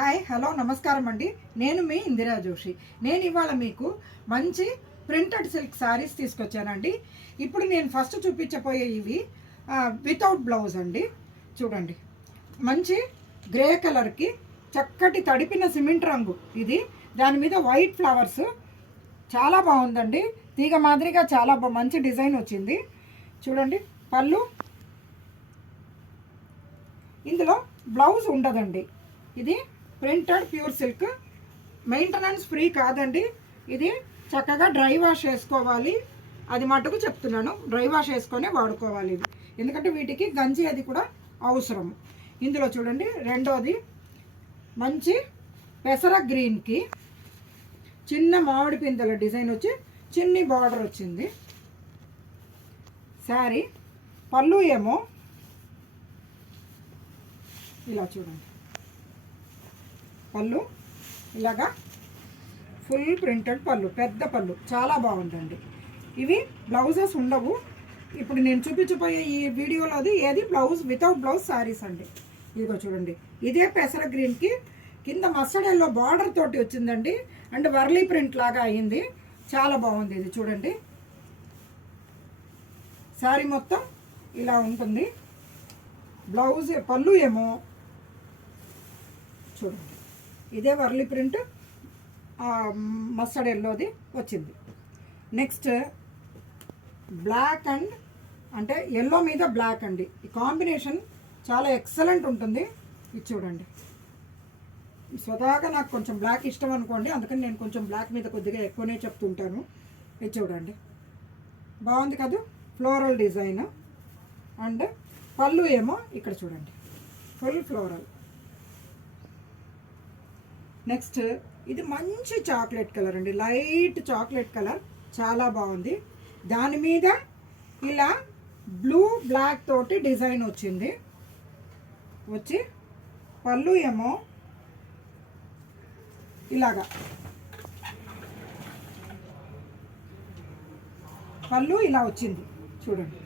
Hi hello నమస్కారం అండి. నేను మీ ఇందిరా జోషి. నేను ఇవాళ మీకు మంచి ప్రింటెడ్ సిల్క్ శారీస్ తీసుకొచ్చానండి. ఇప్పుడు నేను ఫస్ట్ చూపించబోయే ఇవి వితౌట్ బ్లౌజ్ అండి. చూడండి, మంచి గ్రే కలర్కి చక్కటి తడిపిన సిమెంట్ రంగు ఇది. దాని మీద వైట్ ఫ్లవర్స్ చాలా బాగుందండి. తీగ మాదిరిగా చాలా మంచి డిజైన్ వచ్చింది. చూడండి, పళ్ళు. ఇందులో బ్లౌజ్ ఉండదండి. ఇది printed pure silk, maintenance free కాదండి. ఇది చక్కగా డ్రై వాష్ చేసుకోవాలి. అది మటుకు చెప్తున్నాను, డ్రై వాష్ చేసుకొని వాడుకోవాలి ఇది, ఎందుకంటే వీటికి గంజి అది కూడా అవసరం. ఇందులో చూడండి, రెండోది మంచి పెసర గ్రీన్కి చిన్న మామిడి పిందెల డిజైన్ వచ్చి చిన్ని బార్డర్ వచ్చింది శారీ. పళ్ళు ఏమో ఇలా చూడండి, పళ్ళు ఇలాగా ఫుల్ ప్రింటెడ్ పళ్ళు, పెద్ద పళ్ళు, చాలా బాగుందండి. ఇవి బ్లౌజెస్ ఉండవు. ఇప్పుడు నేను చూపించబోయే ఈ వీడియోలోది ఏది బ్లౌజ్ వితౌట్ బ్లౌజ్ శారీస్ అండి. ఇదిగో చూడండి, ఇదే పెసర గ్రీన్కి కింద మస్టర్డ్ ఎల్లో బార్డర్ తోటి వచ్చిందండి. అండ్ వర్లీ ప్రింట్ లాగా అయింది, చాలా బాగుంది. ఇది చూడండి, శారీ మొత్తం ఇలా ఉంటుంది. బ్లౌజ్ పళ్ళు ఏమో చూడండి, ఇదే వర్లీ ప్రింట్ మస్టర్డ్ ఎల్లోది వచ్చింది. నెక్స్ట్ బ్లాక్ అండ్ అంటే ఎల్లో మీద బ్లాక్ అండి. ఈ కాంబినేషన్ చాలా ఎక్సలెంట్ ఉంటుంది. ఇది చూడండి, స్వతహాగా నాకు కొంచెం బ్లాక్ ఇష్టం అనుకోండి, అందుకని నేను కొంచెం బ్లాక్ మీద కొద్దిగా ఎక్కువనే చెప్తుంటాను. ఇది చూడండి, బాగుంది కదా, ఫ్లోరల్ డిజైన్. అండ్ పళ్ళు ఏమో ఇక్కడ చూడండి, ఫుల్ ఫ్లోరల్. నెక్స్ట్ ఇది మంచి చాక్లెట్ కలర్ అండి, లైట్ చాక్లెట్ కలర్, చాలా బాగుంది. దాని మీద ఇలా బ్లూ బ్లాక్ తోటి డిజైన్ వచ్చింది. వచ్చి పళ్ళు ఏమో ఇలాగా, పళ్ళు ఇలా వచ్చింది చూడండి.